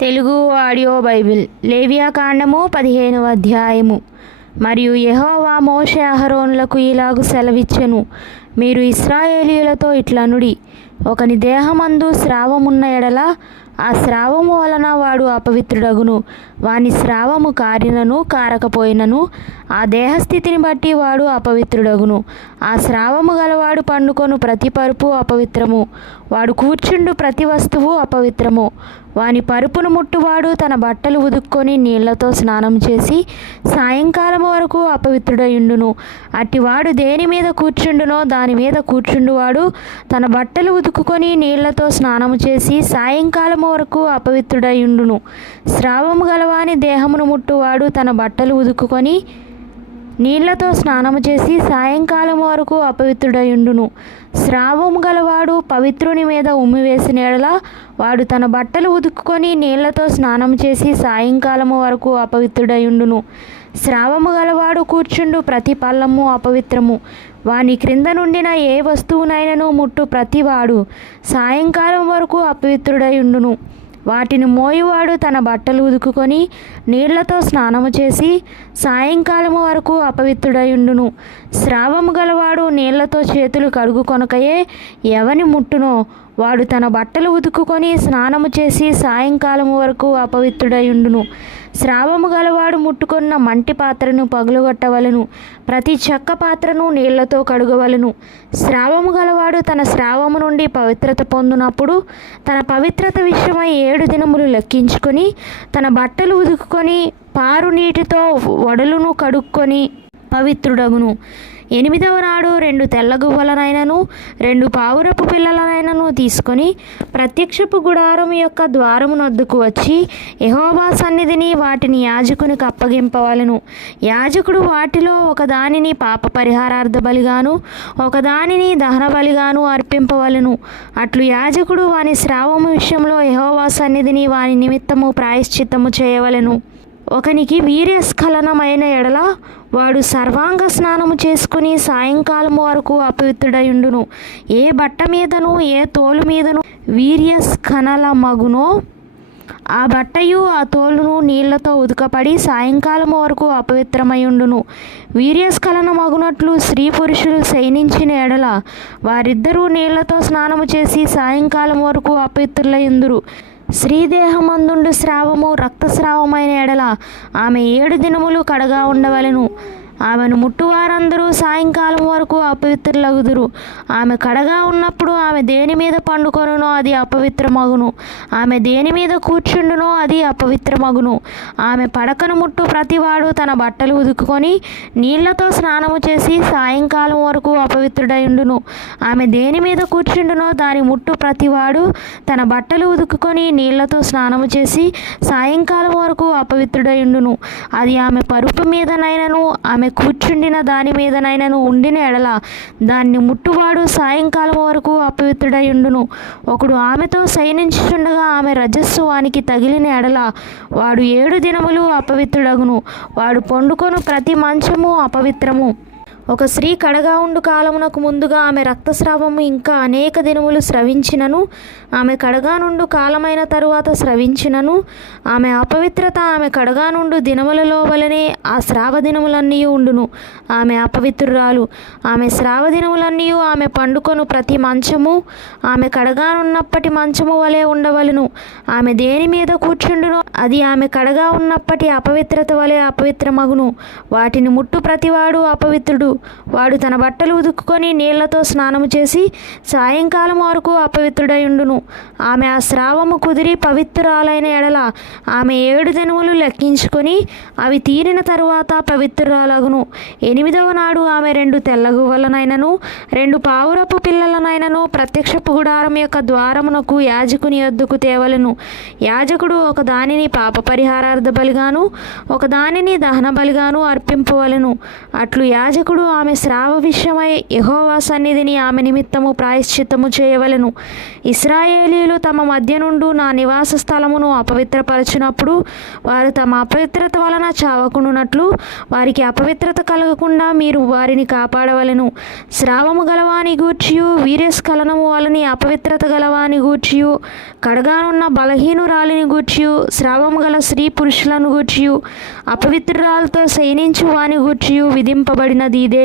Telugu audio Bible లేవియా కాండము పదిహేనవ అధ్యాయము. మరియు యహోవా మోషే అహరోన్లకు ఇలాగు సెలవిచ్చెను. మీరు ఇస్రాయేలీయులతో ఇట్లనుడి ఒకని దేహమందు స్రావమున్న ఎడల ఆ స్రావము వలన వాడు అపవిత్రుడగును. వాని స్రావము కారినను కారకపోయినను ఆ దేహస్థితిని బట్టి వాడు అపవిత్రుడగును. ఆ స్రావము గలవాడు పండుకొను ప్రతి పరుపు అపవిత్రము. వాడు కూర్చుండు ప్రతి వస్తువు అపవిత్రము. వాని పరుపును ముట్టువాడు తన బట్టలు ఉదుక్కొని నీళ్ళతో స్నానం చేసి సాయంకాలం వరకు అపవిత్రుడయుండును. అట్టివాడు దేని మీద కూర్చుండునో దాని మీద కూర్చుండువాడు తన బట్టలు ఉతుకుకొని నీళ్ళతో స్నానము చేసి సాయంకాలం వరకు అపవిత్రుడయుండును. స్రావము గలవాని దేహమును ముట్టువాడు తన బట్టలు ఉదుకుకొని నీళ్ళతో స్నానము చేసి సాయంకాలం వరకు అపవిత్రుడయుండును. స్రావము గలవాడు పవిత్రుని మీద ఉమ్మివేసిన ఎడల వాడు తన బట్టలు ఉదుక్కుని నీళ్ళతో స్నానం చేసి సాయంకాలము వరకు అపవిత్రుడయుండును. స్రావము గలవాడు కూర్చుండు ప్రతి పల్లము అపవిత్రము. వాని క్రింద నుండిన ఏ వస్తువునైనను ముట్టు ప్రతివాడు సాయంకాలం వరకు అపవిత్రుడయుండును వాటిని మోయువాడు తన బట్టలు ఉదుకుకొని నీళ్ళతో స్నానము చేసి సాయంకాలము వరకు అపవిత్రుడయుండును స్రావము గలవాడు నీళ్ళతో చేతులు కడుగు కొనకయే ఎవని ముట్టునో వాడు తన బట్టలు ఉతుకుకొని స్నానము చేసి సాయంకాలము వరకు అపవిత్రుడయుండును. స్రావము గలవాడు ముట్టుకున్న మంటి పాత్రను పగులుగొట్టవలను. ప్రతి చెక్క పాత్రను నీళ్ళతో కడుగవలను. స్రావము గలవాడు తన స్రావము నుండి పవిత్రత పొందినప్పుడు తన పవిత్రత విషయమై ఏడు దినములు లెక్కించుకొని తన బట్టలు ఉదుకుకొని పారు నీటితో వడలును కడుక్కొని పవిత్రుడగును. ఎనిమిదవ నాడు రెండు తెల్ల గువ్వలనైనను రెండు పావురపు పిల్లలనైనను తీసుకొని ప్రత్యక్షపు గుడారం యొక్క ద్వారమునొద్దుకు వచ్చి యెహోవా సన్నిధిని వాటిని యాజకునికి అప్పగింపవలను. యాజకుడు వాటిలో ఒకదానిని పాప పరిహారార్థ బలిగాను ఒకదానిని దహన బలిగాను అర్పింపవలను. అట్లు యాజకుడు వాని శ్రావము విషయంలో యెహోవా సన్నిధిని వాని నిమిత్తము ప్రాయశ్చిత్తము చేయవలెను. ఒకనికి వీర్యస్ఖలనమైన ఎడల వాడు సర్వాంగ స్నానము చేసుకుని సాయంకాలం వరకు అపవిత్రుడయుండును. ఏ బట్ట మీదను ఏ తోలు మీదను వీర్యస్ఖనల మగునో ఆ బట్టయు ఆ తోలును నీళ్ళతో ఉదకపడి సాయంకాలం వరకు అపవిత్రమయుండును. వీర్యస్ఖలన మగునట్లు స్త్రీ పురుషులు శయనించిన ఎడల వారిద్దరూ నీళ్ళతో స్నానము చేసి సాయంకాలం వరకు అపవిత్రులయుందురు. స్త్రీదేహమందుండు స్రావము రక్తస్రావమైన ఎడల ఆమె ఏడు దినములు కడగా ఉండవలెను. ఆమెను ముట్టువారందరూ సాయంకాలం వరకు అపవిత్రులగుదురు. ఆమె కడగా ఉన్నప్పుడు ఆమె దేని మీద పండుకొనునో అది అపవిత్రమగును. ఆమె దేని మీద కూర్చుండునో అది అపవిత్రమగును. ఆమె పడకను ముట్టు ప్రతివాడు తన బట్టలు ఉదుకుకొని నీళ్ళతో స్నానము చేసి సాయంకాలం వరకు అపవిత్రుడయుండును. ఆమె దేని మీద కూర్చుండునో దాని ముట్టు ప్రతివాడు తన బట్టలు ఉదుకుకొని నీళ్ళతో స్నానము చేసి సాయంకాలం వరకు అపవిత్రుడయుండును. అది ఆమె పరుపు మీదనైనను ఆమె కూర్చుండిన దాని మీదనైనను ఉండిన ఎడల. దాన్ని ముట్టువాడు సాయంకాలం వరకు అపవిత్రుడయుండును ఒకడు ఆమెతో శయనించుచుండగా ఆమె రజస్సు వానికి తగిలిన ఎడల. వాడు ఏడు దినములు అపవిత్రుడగును. వాడు పండుకొను ప్రతి మంచము అపవిత్రము. ఒక స్త్రీ కడగా ఉండు కాలమునకు ముందుగా ఆమె రక్తస్రావము ఇంకా అనేక దినములు స్రవించినను. ఆమె కడగా నుండు కాలమైన తరువాత స్రవించినను. ఆమె అపవిత్రత ఆమె కడగా నుండు దినములలో వలనే ఆ స్రావ దినములన్నీ ఉండును. ఆమె అపవిత్రురాలు. ఆమె స్రావ దినములన్నీ ఆమె పండుకొను ప్రతి మంచము. ఆమె కడగానున్నప్పటి మంచము వలె ఉండవలను. ఆమె దేని మీద కూర్చుండునో అది ఆమె కడగా ఉన్నప్పటి అపవిత్రత వలె అపవిత్రమగును. వాటిని ముట్టు ప్రతివాడు అపవిత్రుడు. వాడు తన బట్టలు ఉదుక్కుని నీళ్ళతో స్నానము చేసి సాయంకాలం వరకు అపవిత్రుడయుండును ఆమె ఆ స్రావము కుదిరి పవిత్రురాలైన ఎడల ఆమె ఏడు దినములు లెక్కించుకొని అవి తీరిన తరువాత పవిత్రురాలగును. ఎనిమిదవ నాడు ఆమె రెండు తెల్లగువలనైనను రెండు పావురపు పిల్లలనైనను ప్రత్యక్షపు గుడారం యొక్క ద్వారమునకు యాజకుని వద్దకు తేవలను. యాజకుడు ఒక దానిని పాప పరిహారార్థ బలిగాను ఒక దానిని దహన బలిగాను అర్పింపవలను. అట్లు యాజకుడు ఆమె స్రావ విషయమై యహోవా సన్నిధిని ఆమె నిమిత్తము ప్రాయశ్చిత్తము చేయవలెను. ఇస్రాయేలీలు తమ మధ్య నుండి నా నివాస స్థలమును అపవిత్రపరచినప్పుడు వారు తమ అపవిత్రత వలన చావకుండునట్లు వారికి అపవిత్రత కలగకుండా మీరు వారిని కాపాడవలెను. స్రావము గలవాని గూర్చియు వీర్యస్ఖలనము వలని అపవిత్రత గలవాని గూర్చియు కడగానున్న బలహీనురాలిని గూర్చియు స్రావము గల స్త్రీ పురుషులను గూర్చియు అపవిత్రురాలతో శయనించు వాని గూర్చియు విధింపబడినది ಇದೆ